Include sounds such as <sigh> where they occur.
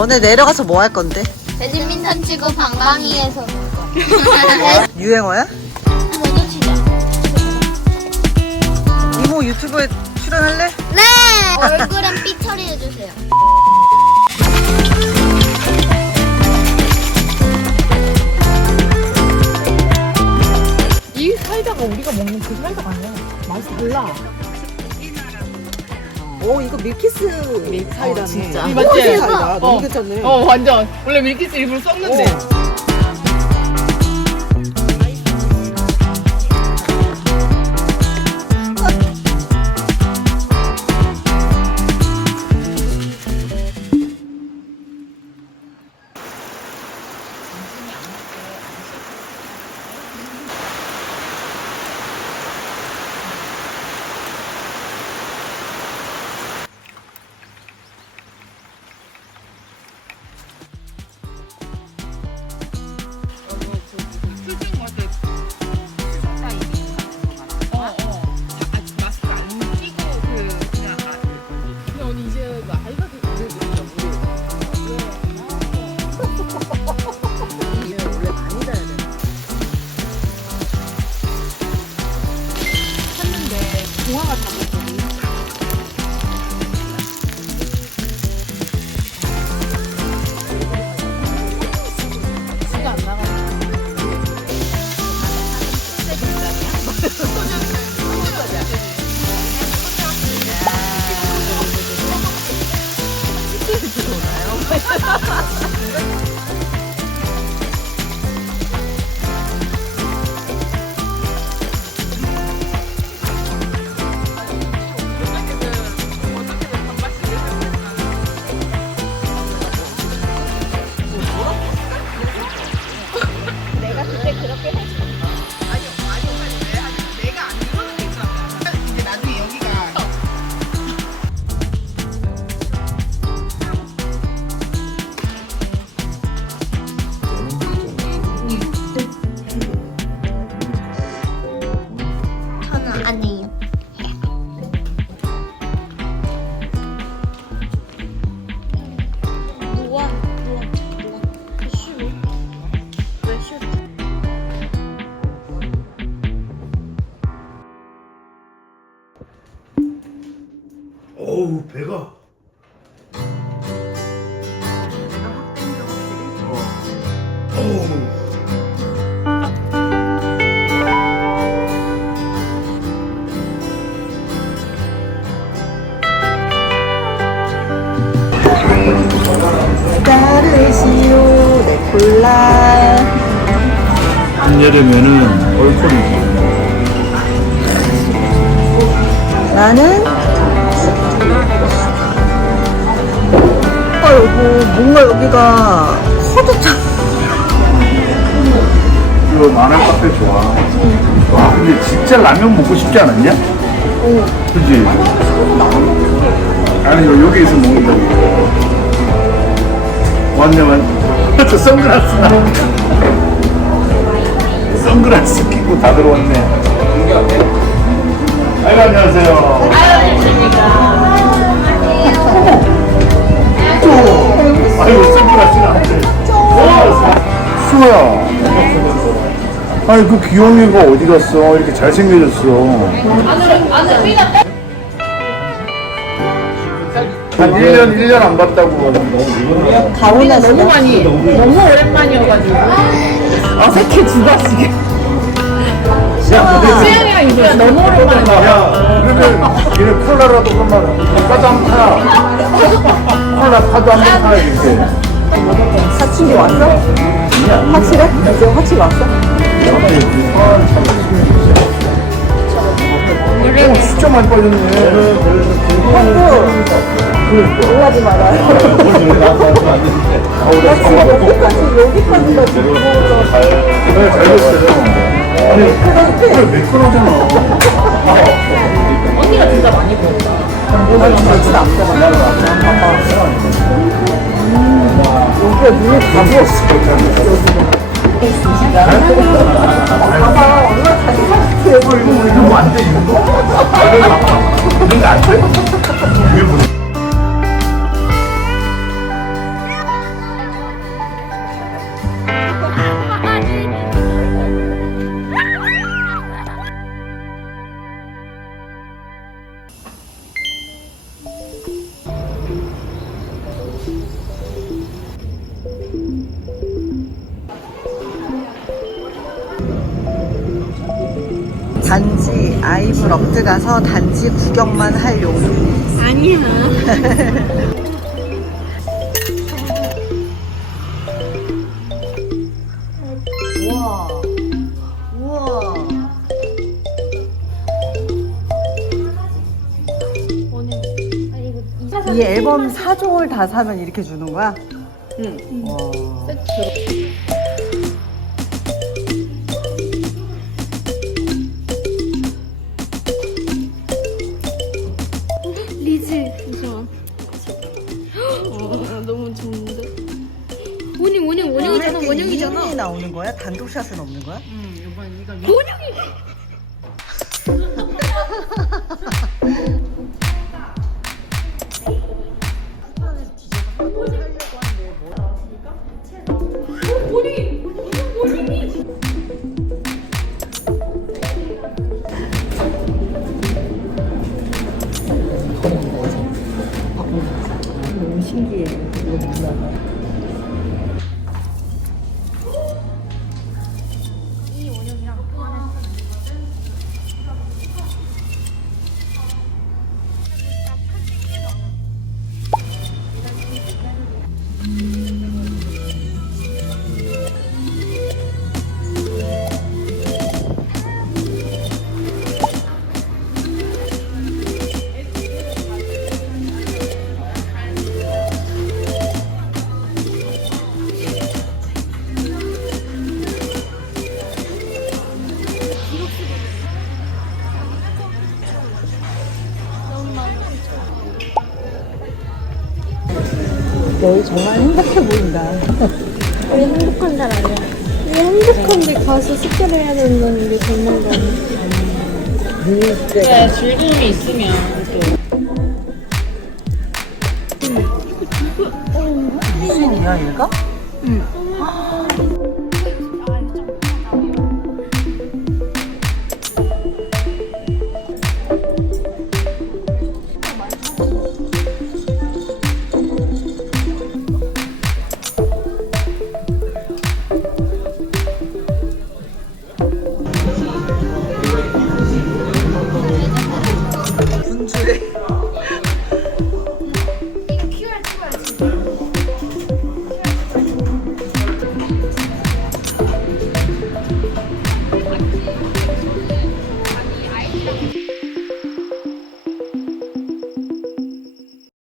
너네 내려가서 뭐 할 건데? 배드민턴 치고 방방이에서 <laughs> 유행어야? 모두 치자. 이모 유튜브에 출연할래? 네. 얼굴은 삐 처리 해주세요. 이 사이다가 우리가 먹는 그 사이다가 아니야. 맛이 달라. 오 이거 밀키스 사이다네. 진짜. 이 맞지? 사이다 너무 어. 괜찮네. 어, 완전. 원래 밀키스 일부러 썼는데. 어, 아이 배가 어. 어우 따르시오 내 콜라 한여름에는 얼큰이 나는 아 여보 뭔가 여기가 허드차 이거 마늘 카페 좋아. 와 근데 진짜 라면 먹고 싶지 않았냐? 어 그지? 아니 요 여기에서 먹는다고 왔네 왔네. 저 선글라스. 나 선글라스 끼고 다 들어왔네. 아이고 안녕하세요 아니 그 귀여운 애가 어디 갔어? 이렇게 잘생겨졌어. 한 1년, 1년 안 봤다고. 가오나 너무 많이, 너무 오랜만이어가지고. 어색해, 지다 지금. 수영이랑 이제 너무 오랜만에 야, 그러면 얘네 콜라라도 그러면 파도 한번 타. 콜라 파도 한번 타야 돼. 사춘기 왔어? 확실해? 이제 확실히 왔어? 어, 진짜 많이 빠졌네. 놀라지 말아요 여기까지 여기까지가 지금 네, 잘 됐어요. 아니, 그래, 매끈하잖아. 언니가 진짜 많이. 아니 진짜 안 잡아 여기가 눈에 다 부었어 이거, 이거 안 돼, 이거. 이거 안 돼? 이게 뭐야? 단지 아이브럭드 가서 단지 구경만 할 용. 아니야. <laughs> 우와. 우와. 이 앨범 4종을 다 사면 이렇게 주는 거야? 응. 와. 나오는 거야? 단독샷은 없는 거야? 너무 <laughs> 너희 정말 행복해 보인다. 왜 행복한 날 아니야? 왜 행복한데 가서 숙제를 해야 된다는 게 정말 너무. 그래 즐거움이 있으면 무슨이야 얘가? 분주해.